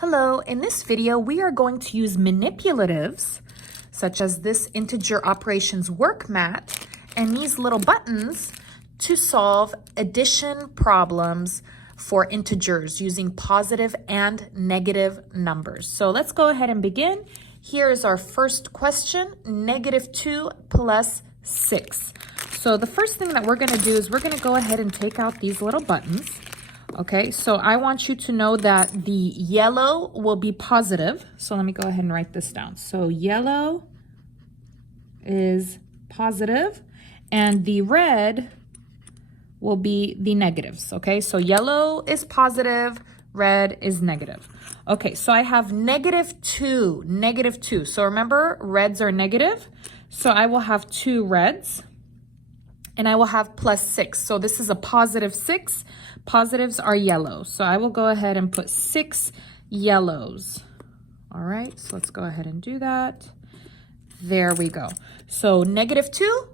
Hello, in this video, we are going to use manipulatives, such as this integer operations work mat and these little buttons to solve addition problems for integers using positive and negative numbers. So let's go ahead and begin. Here's our first question, -2 plus 6. So the first thing that we're gonna do is we're gonna go ahead and take out these little buttons. Okay, so I want you to know that the yellow will be positive. So let me go ahead and write this down. So yellow is positive and the red will be the negatives. Okay, so yellow is positive, red is negative. Okay, so I have -2. So remember, reds are negative. So I will have 2 reds. And I will have +6. So this is a +6. Positives are yellow. So I will go ahead and put 6 yellows. All right, so let's go ahead and do that. There we go. So -2,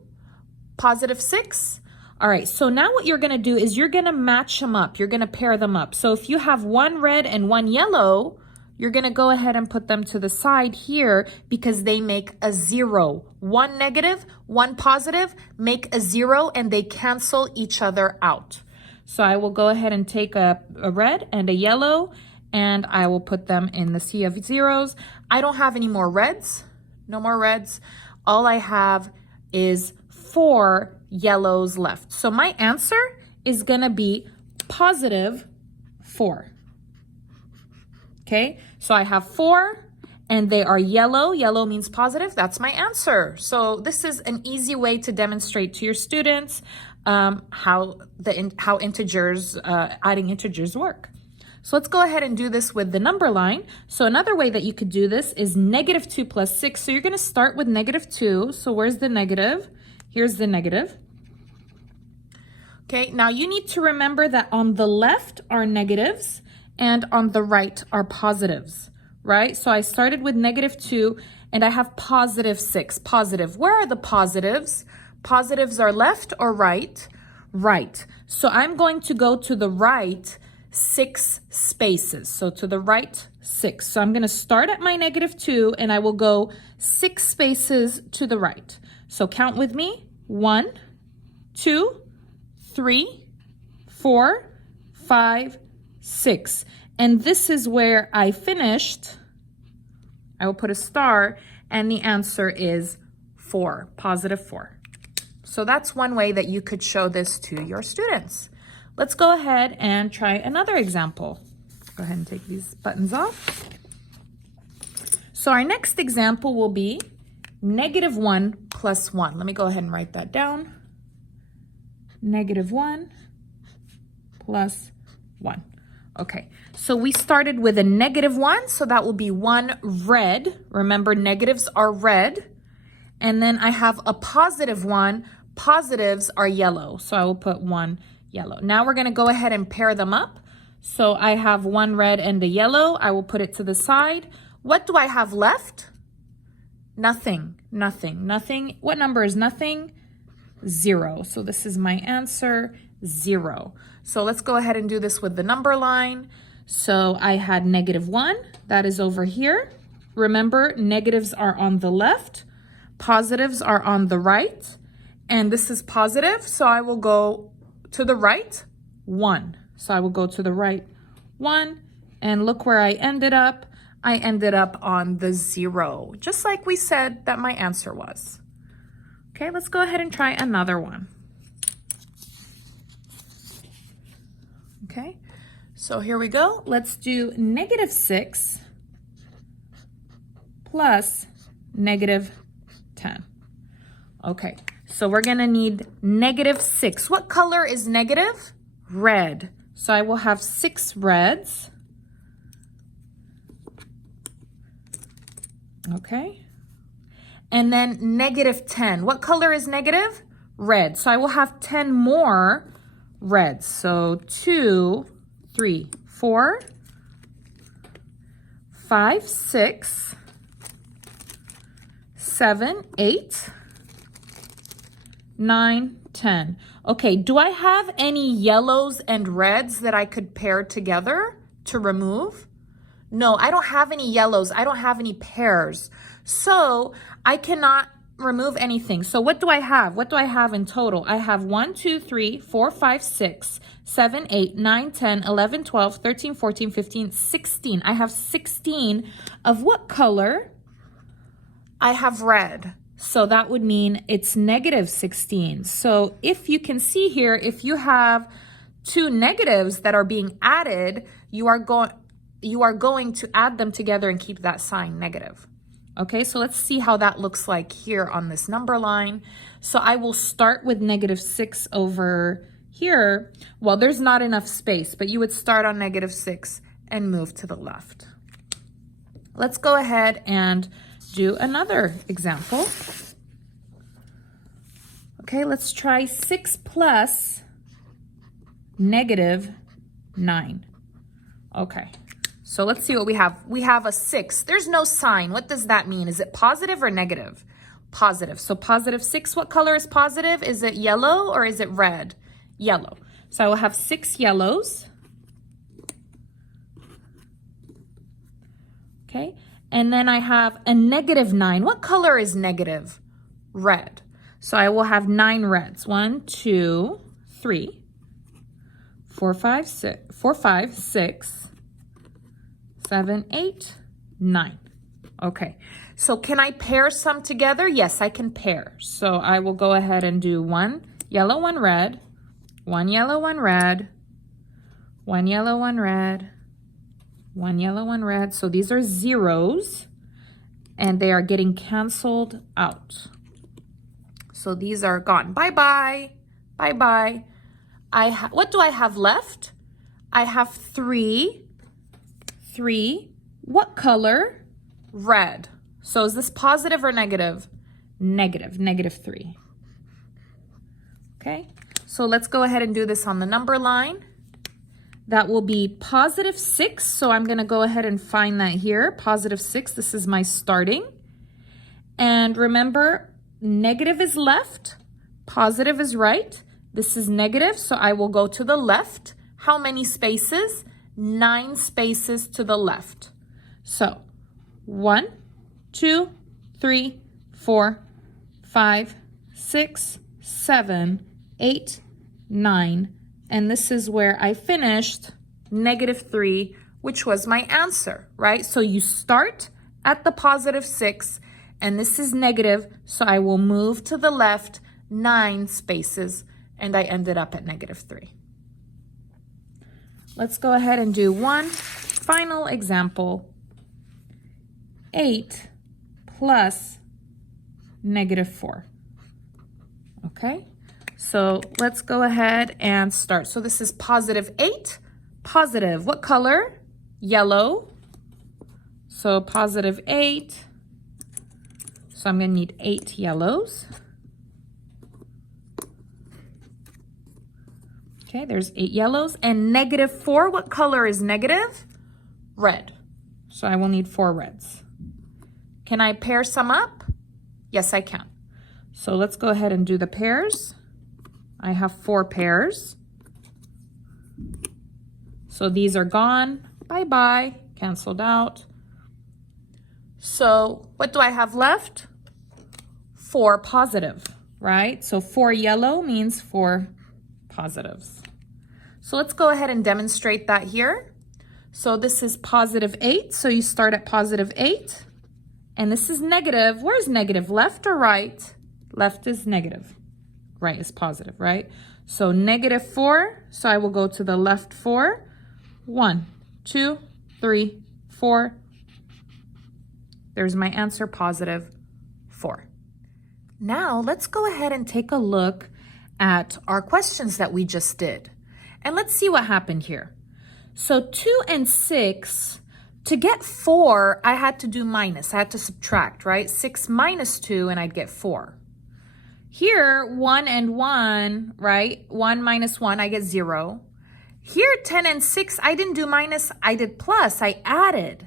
+6. All right, so now what you're gonna do is you're gonna match them up. You're gonna pair them up. So if you have 1 red and 1 yellow, you're gonna go ahead and put them to the side here because they make a 0. 1 negative, 1 positive, make a 0 and they cancel each other out. So I will go ahead and take a red and a yellow and I will put them in the sea of zeros. I don't have any more reds, no more reds. All I have is 4 yellows left. So my answer is gonna be +4. Okay, so I have 4 and they are yellow. Yellow means positive. That's my answer. So this is an easy way to demonstrate to your students how integers, adding integers work. So let's go ahead and do this with the number line. So another way that you could do this is -2 plus 6. So you're going to start with -2. So where's the negative? Here's the negative. Okay, now you need to remember that on the left are negatives and on the right are positives, right? So I started with -2 and I have +6. Positive. Where are the positives? Positives are left or right? Right. So I'm going to go to the right 6 spaces. So to the right 6. So I'm going to start at my -2 and I will go 6 spaces to the right. So count with me. 1, 2, 3, 4, 5, 6. And this is where I finished. I will put a star and the answer is 4, +4. So that's one way that you could show this to your students. Let's go ahead and try another example. Go ahead and take these buttons off. So our next example will be -1 plus 1. Let me go ahead and write that down. -1 plus 1. Okay, so we started with a -1, so that will be 1 red. Remember, negatives are red. And then I have a +1. Positives are yellow, so I will put 1 yellow. Now we're going to go ahead and pair them up. So I have 1 red and a yellow. I will put it to the side. What do I have left? Nothing. What number is nothing? 0. So this is my answer, 0. So let's go ahead and do this with the number line. So I had -1, that is over here. Remember, negatives are on the left, positives are on the right, and this is positive, so I will go to the right, 1. So I will go to the right, 1, and look where I ended up. I ended up on the 0, just like we said that my answer was. Okay, let's go ahead and try another one. Okay, so here we go. Let's do -6 plus -10. Okay, so we're gonna need -6. What color is negative? Red. So I will have 6 reds. Okay. And then -10. What color is negative? Red. So I will have 10 more reds. So 2, 3, 4, 5, 6, 7, 8, 9, 10. Okay, do I have any yellows and reds that I could pair together to remove? No, I don't have any yellows. I don't have any pairs. So I cannot remove anything. So what do I have? What do I have in total? I have 1, 2, 3, 4, 5, 6, 7, 8, 9, 10, 11, 12, 13, 14, 15, 16. I have 16 of what color? I have red. So that would mean it's negative 16. So if you can see here, if you have two negatives that are being added, you are going to add them together and keep that sign negative. Okay, so let's see how that looks like here on this number line. So I will start with negative 6 over here. Well, there's not enough space, but you would start on negative 6 and move to the left. Let's go ahead and do another example. Okay, let's try 6 plus negative 9. Okay. So let's see what we have. We have a 6. There's no sign. What does that mean? Is it positive or negative? Positive. So positive 6, what color is positive? Is it yellow or is it red? Yellow. So I will have 6 yellows. Okay. And then I have a negative 9. What color is negative? Red. So I will have 9 reds. 1, 2, 3, 4, 5, 6, 7, 8, 9. Okay, so can I pair some together? Yes, I can pair. So I will go ahead and do 1 yellow, 1 red, 1 yellow, 1 red, 1 yellow, 1 red, 1 yellow, 1 red. So these are zeros and they are getting canceled out. So these are gone. Bye-bye, bye-bye. What do I have left? I have 3. What color? Red. So is this positive or negative? Negative, negative 3. Okay, so let's go ahead and do this on the number line. That will be positive 6. So I'm going to go ahead and find that here. Positive 6, this is my starting. And remember, negative is left, positive is right. This is negative, so I will go to the left. How many spaces? 9 spaces to the left. So 1, 2, 3, 4, 5, 6, 7, 8, 9. And this is where I finished negative 3, which was my answer, right? So you start at the positive 6, and this is negative, so I will move to the left 9 spaces, and I ended up at negative 3. Let's go ahead and do one final example. 8 plus negative 4. Okay, so let's go ahead and start. So this is positive 8. Positive, what color? Yellow. So positive 8. So I'm going to need 8 yellows. Okay, there's 8 yellows. And negative 4, what color is negative? Red. So I will need 4 reds. Can I pair some up? Yes, I can. So let's go ahead and do the pairs. I have 4 pairs. So these are gone. Bye-bye. Canceled out. So what do I have left? 4 positive, right? So 4 yellow means 4 positives. So let's go ahead and demonstrate that here. So this is positive 8. So you start at positive 8. And this is negative. Where's negative? Left or right? Left is negative. Right is positive, right? So negative 4. So I will go to the left 4. 1, 2, 3, 4. There's my answer, positive 4. Now let's go ahead and take a look at our questions that we just did. And let's see what happened here. So 2 and 6, to get 4, I had to do minus. I had to subtract, right? 6 minus 2 and I'd get 4. Here, 1 and 1, right? 1 minus 1, I get 0. Here, 10 and 6, I didn't do minus, I did plus, I added.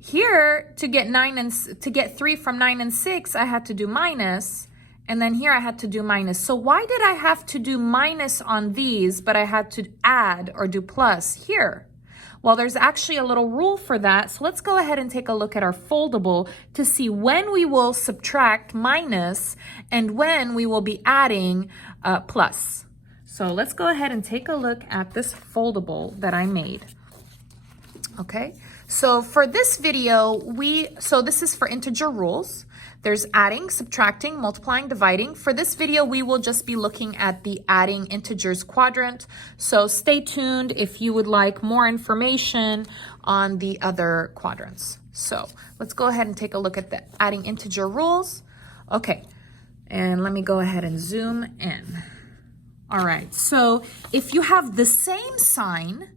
Here, to get 3 from 9 and 6, I had to do minus. And then here I had to do minus. So why did I have to do minus on these, but I had to add or do plus here? Well, there's actually a little rule for that. So let's go ahead and take a look at our foldable to see when we will subtract minus and when we will be adding plus. So let's go ahead and take a look at this foldable that I made. Okay, so for this video, this is for integer rules. There's adding, subtracting, multiplying, dividing. For this video, we will just be looking at the adding integers quadrant. So stay tuned if you would like more information on the other quadrants. So let's go ahead and take a look at the adding integer rules. Okay, and let me go ahead and zoom in. All right, so if you have the same sign,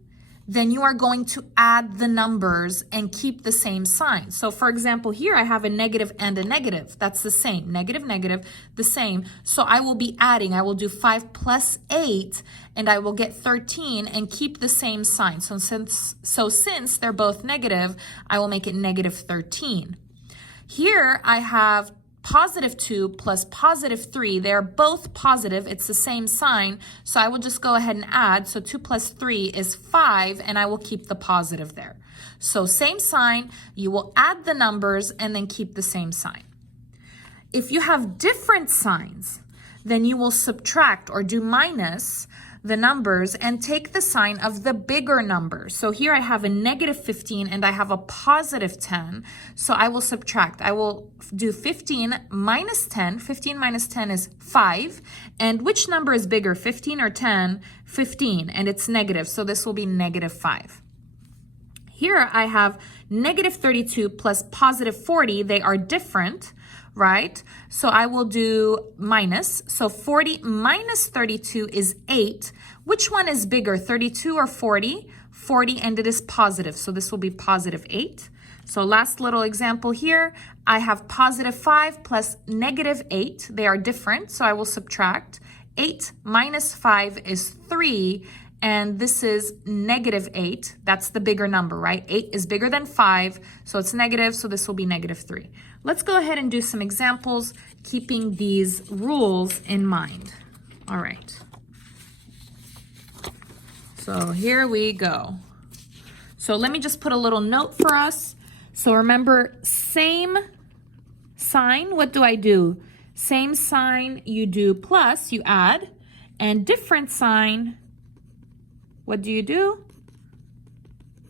then you are going to add the numbers and keep the same sign. So for example, here I have a negative and a negative. That's the same. Negative, negative, the same. So I will be adding. I will do 5 plus 8, and I will get 13 and keep the same sign. So since they're both negative, I will make it negative 13. Here I have positive 2 plus positive 3. They're both positive. It's the same sign. So I will just go ahead and add. So 2 plus 3 is 5, and I will keep the positive there. So same sign, you will add the numbers and then keep the same sign. If you have different signs, then you will subtract or do minus the numbers and take the sign of the bigger number. So here I have a negative 15 and I have a positive 10. So I will subtract. I will do 15 minus 10. 15 minus 10 is 5. And which number is bigger, 15 or 10? 15, and it's negative. So this will be negative 5. Here I have negative 32 plus positive 40. They are different, right? So I will do minus. So 40 minus 32 is 8. Which one is bigger, 32 or 40? 40, and it is positive. So this will be positive 8. So last little example here, I have positive 5 plus negative 8. They are different, so I will subtract. 8 minus 5 is 3. And this is negative 8. That's the bigger number, right? 8 is bigger than 5, so it's negative, so this will be negative 3. Let's go ahead and do some examples, keeping these rules in mind. All right. So here we go. So let me just put a little note for us. So remember, same sign, what do I do? Same sign, you do plus, you add, and different sign, what do?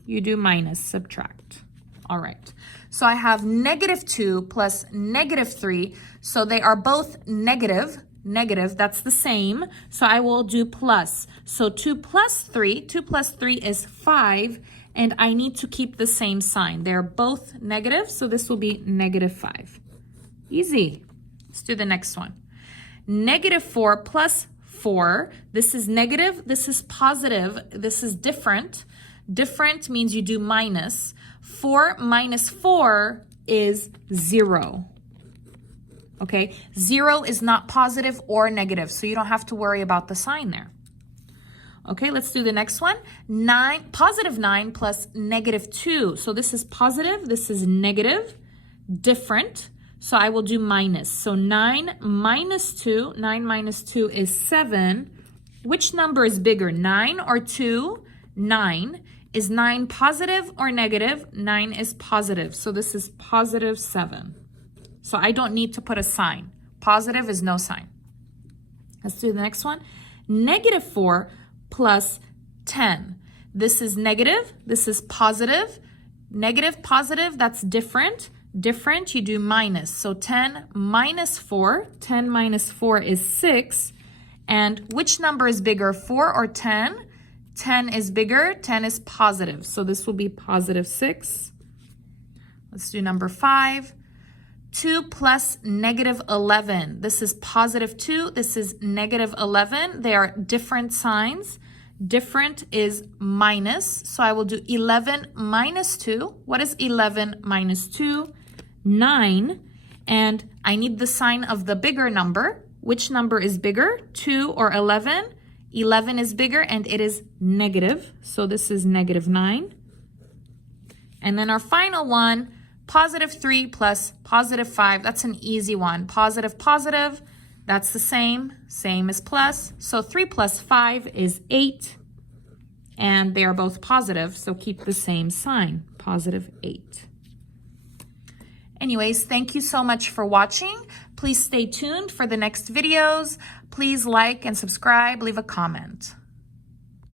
You do minus, subtract. All right. So I have negative 2 plus negative 3. So they are both negative. Negative, that's the same. So I will do plus. So 2 plus 3 is 5. And I need to keep the same sign. They're both negative. So this will be negative 5. Easy. Let's do the next one. Negative 4 plus 4. This is negative, this is positive, this is different. Different means you do minus. 4 minus 4 is 0. Okay, 0 is not positive or negative, so you don't have to worry about the sign there. Okay, let's do the next one. Positive 9 plus negative 2. So this is positive, this is negative, different. So I will do minus. So 9 minus 2 is 7. Which number is bigger, 9 or 2? 9. Is 9 positive or negative? 9 is positive. So this is positive 7. So I don't need to put a sign. Positive is no sign. Let's do the next one. Negative 4 plus 10. This is negative. This is positive. Negative, positive, that's different. Different, you do minus. So 10 minus 4. 10 minus 4 is 6. And which number is bigger, 4 or 10? 10 is bigger. 10 is positive. So this will be positive 6. Let's do number 5. 2 plus negative 11. This is positive 2. This is negative 11. They are different signs. Different is minus. So I will do 11 minus 2. What is 11 minus 2? 9. And I need the sign of the bigger number. Which number is bigger, 2 or 11? 11 is bigger and it is negative. So this is negative 9. And then our final one, positive 3 plus positive 5. That's an easy one. Positive, positive. That's the same as plus. So 3 plus 5 is 8. and they are both positive, so keep the same sign, positive 8. Anyways, thank you so much for watching. Please stay tuned for the next videos. Please like and subscribe, leave a comment.